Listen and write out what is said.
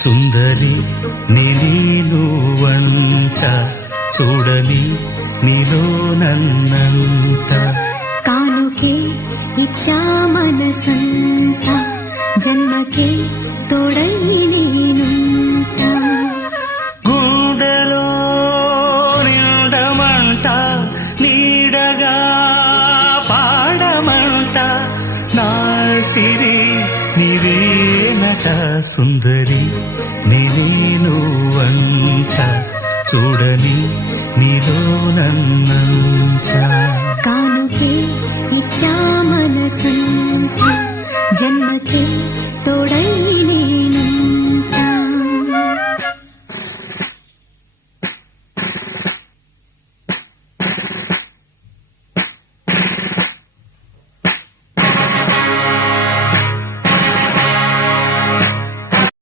సుందరి నేను వంట చూడని నీలో నన్నంట కానుకే ఇచ్చా మనసంత జన్మకే తోడై నేనుంట గుండెలో నిండమంట నీడగా పాడమంట నా సిరి నీవేనట సుందరి నేను వంట చూడని నీలో నన్నంత కానుకే ఇచ్చా మనసంత జన్మకే తోడై